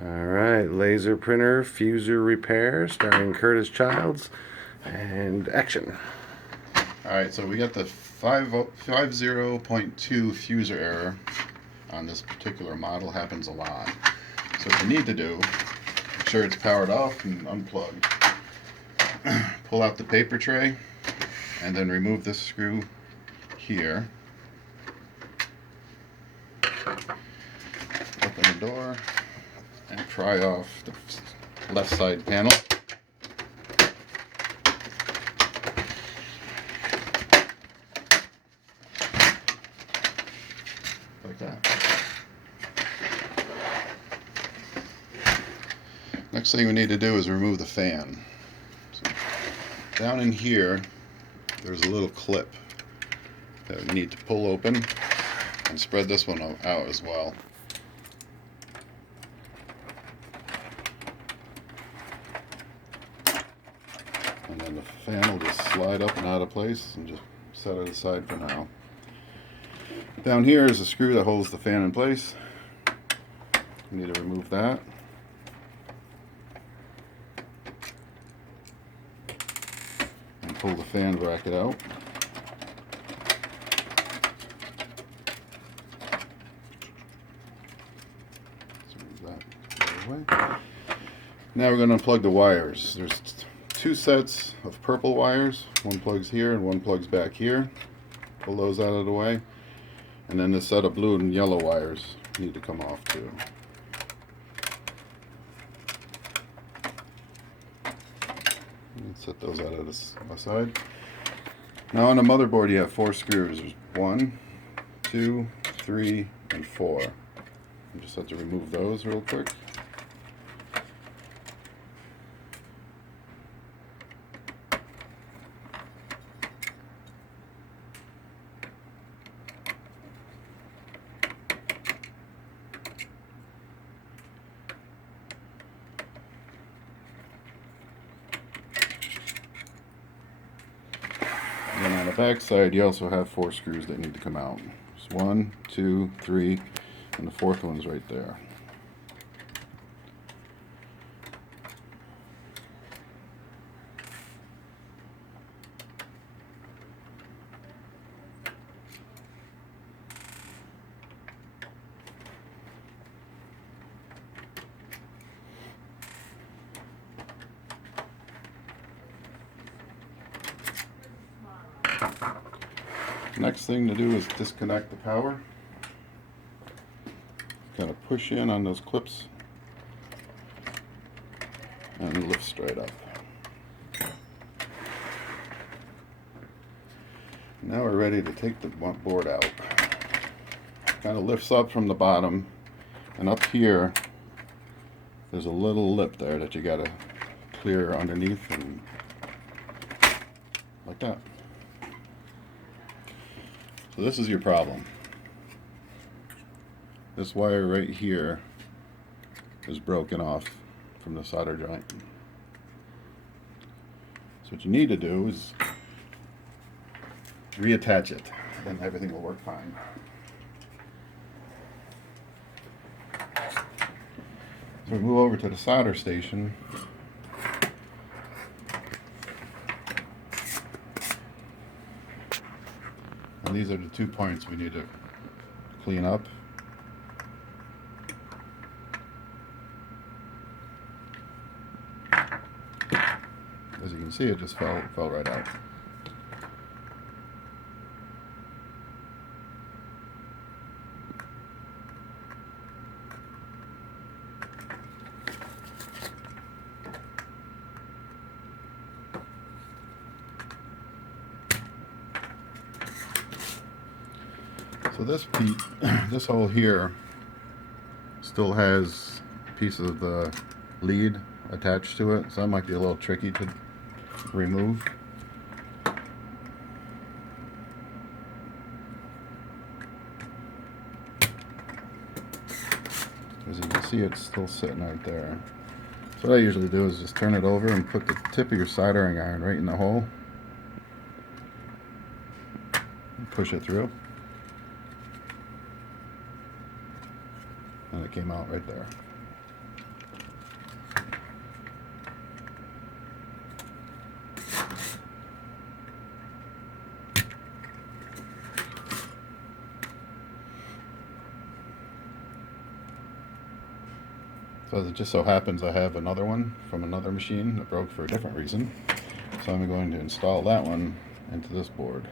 Alright, laser printer fuser repair starring Curtis Childs, and action. Alright, so we got the 50.2 fuser error on this particular model. Happens a lot. So what you need to do, make sure it's powered off and unplug. Pull out the paper tray and then remove this screw here. Open the door and pry off the left side panel. Like that. Next thing we need to do is remove the fan. So down in here, there's a little clip that we need to pull open and spread this one out as well. And then the fan will just slide up and out of place and just set it aside for now. Down here is a screw that holds the fan in place. We need to remove that. And pull the fan bracket out. Now we're going to unplug the wires. There's two sets of purple wires. One plugs here and one plugs back here. Pull those out of the way. And then this set of blue and yellow wires need to come off too. And set those out of the side. Now on the motherboard you have 4 screws. There's 1, 2, 3, and 4. You just have to remove those real quick. And then on the back side, you also have 4 screws that need to come out. There's 1, 2, 3, and the 4th one's right there. Next thing to do is disconnect the power. Kind of push in on those clips and lift straight up. Now we're ready to take the board out. Kind of lifts up from the bottom, and up here there's a little lip there that you gotta clear underneath, and like that. So this is your problem. This wire right here is broken off from the solder joint. So what you need to do is reattach it, then everything will work fine. So we move over to the solder station. And these are the 2 points we need to clean up. As you can see, it just fell right out. So this hole here still has a piece of the lead attached to it, so that might be a little tricky to remove. As you can see, it's still sitting right there. So what I usually do is just turn it over and put the tip of your soldering iron right in the hole. And push it through. And it came out right there. So it just so happens I have another one from another machine that broke for a different reason. So I'm going to install that one into this board.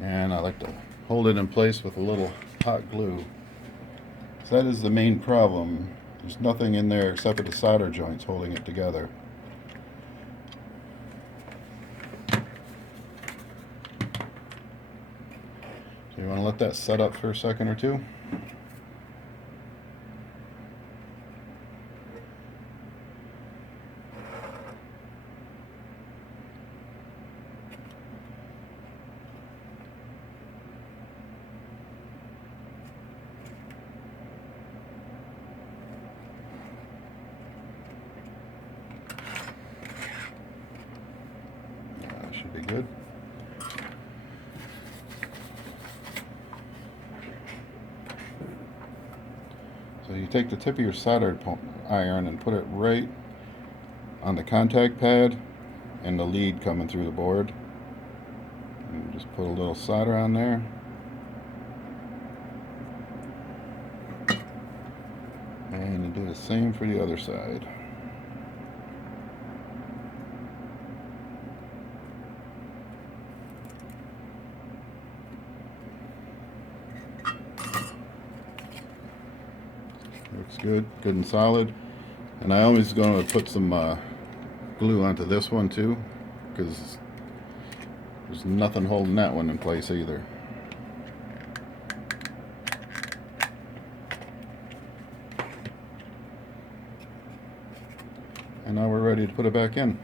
And I like to hold it in place with a little hot glue. So that is the main problem. There's nothing in there except for the solder joints holding it together. So you want to let that set up for a second or two. Should be good. So you take the tip of your solder iron and put it right on the contact pad and the lead coming through the board. And just put a little solder on there. And you do the same for the other side. Looks good, good and solid. And I always going to put some glue onto this one too, because there's nothing holding that one in place either. And now we're ready to put it back in.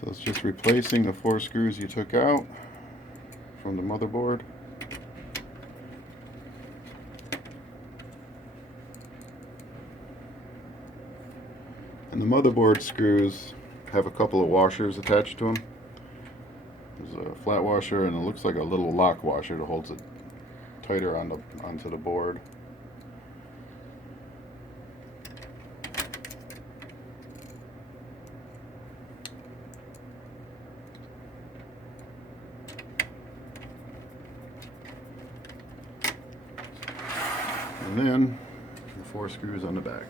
So it's just replacing the 4 screws you took out from the motherboard. And the motherboard screws have a couple of washers attached to them. There's a flat washer and it looks like a little lock washer that holds it tighter onto the board. And then the 4 screws on the back.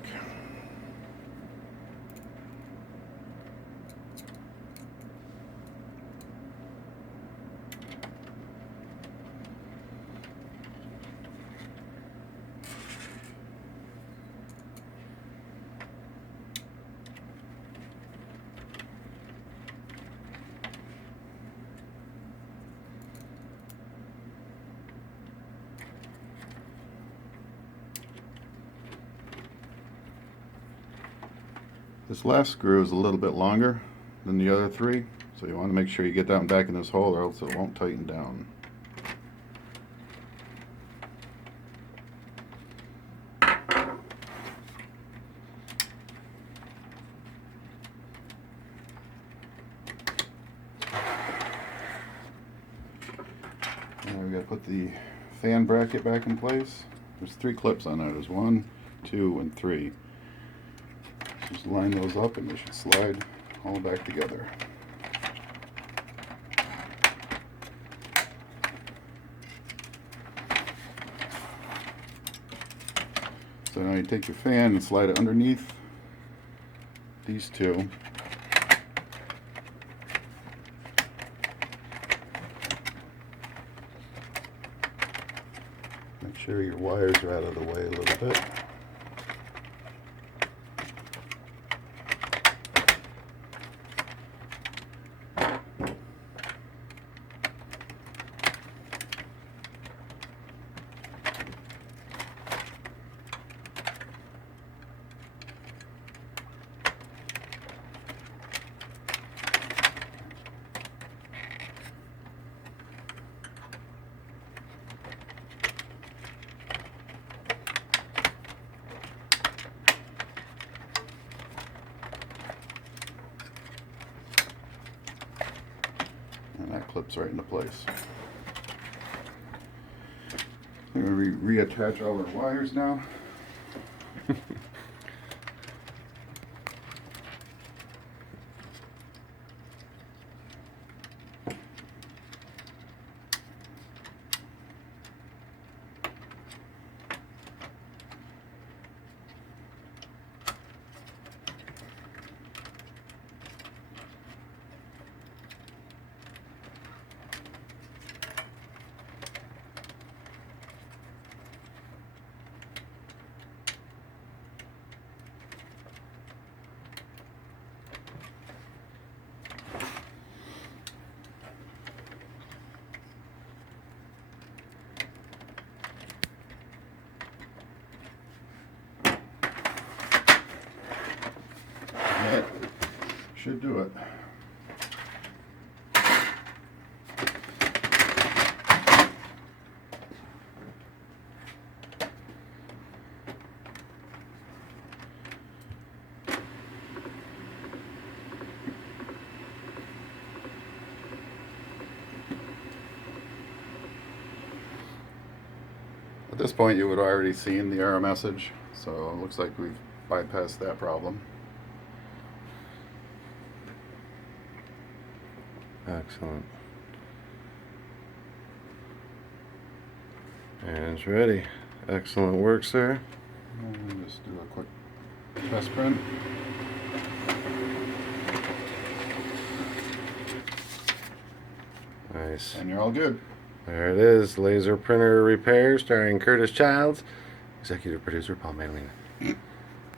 This last screw is a little bit longer than the other 3, so you want to make sure you get that one back in this hole or else it won't tighten down. Now we got to put the fan bracket back in place. There's 3 clips on there. There's 1, 2, and 3. Just line those up and they should slide all back together. So now you take your fan and slide it underneath these 2. Make sure your wires are out of the way a little bit. and that clips right into place. I'm going to reattach all our wires now. That should do it. At this point, you would have already seen the error message, so it looks like we've bypassed that problem. Excellent. And it's ready. Excellent work, sir. And just do a quick test print. Nice. And you're all good. There it is. Laser printer repair starring Curtis Childs. Executive producer Paul Maylin.